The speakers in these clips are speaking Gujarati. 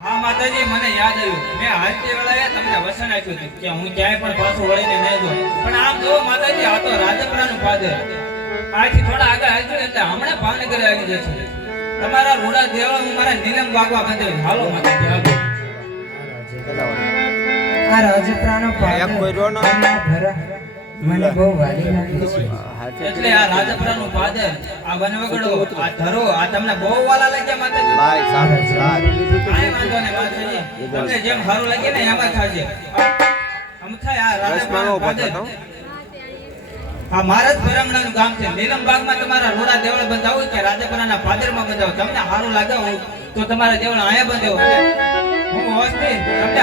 હા માતાજી, મને યાદ આવ્યું. મેં હાલતી વેળાએ તમને વચન આપ્યું હતું કે હું ક્યાંય પણ પાછું વળીને નહીં જોઉં. પણ આમ જો માતાજી, આ તો રાજપરાનું પાદર. આથી થોડા આગળ હાલજો એટલે હમણાં ભાવનગર આવી જશે. તમારા રૂડા દેવળ હું મારા નીલમ વાગવા બંધાવ્યું. હાલો માતાજી, હાલો. આ રાજપરાનો પાદર મને બહુ વાલી લાગે છે. એટલે આ રાજપરાનું પાદર, આ વનવગડો, આ ધરો, આ તમને બહુ વાલા લાગ્યા માતાજી? કાંઈ વાંધો નહીં માતાજી, તમને જેમ સારું લાગે ને એમ જ થાશે. અમથાય આ રાજપરાનું પાદર આ મારા જ ભરામણાનું ગામ છે. નીલમ બાગમાં તમારા રોડા દેવળ બંધાવો કે રાજપરાના પાદરમાં બંધાવો, તમને સારું લાગે હોય તો તમારા દેવળ અહીંયા બંધાવો. હું હોસ્તી તમને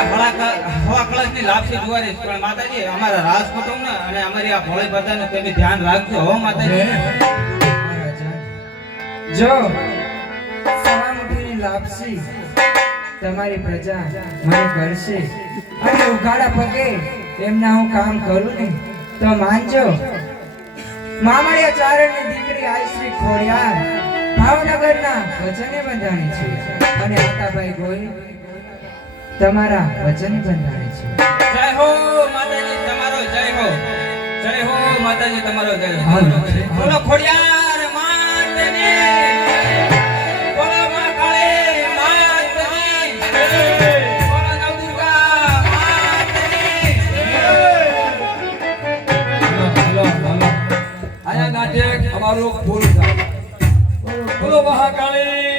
હવા કળશની લાપસી જુવારીશ. પણ માતાજી, અમારા રાસ કુટુંબ અને અમારી આ ભોળી બધાનું તમે ધ્યાન રાખજો હો માતાજી. જો સવામુઠીની લાપસી તમારી પ્રજા મને કરશે અને ઉઘાડા પગે એમના હું કામ કરું ને તો માનજો. મામડિયા ચારણની દીકરી આઈશ્રી ખોડિયાર ભાવનગરના વચને બંધાણી છે અને આતાભાઈ ગોહિલ તમારા વચન બંધાણી છે. જય હો માતાજી તમારો, જય હો. જય હો માતાજી તમારો, જય હો. બોલો ખોડિયાર માતની, બોલો મા કાળી માતની, બોલો નવદુર્ગા માતની. આયા નાટક અમારો ફૂલ બોલો મહાકાળી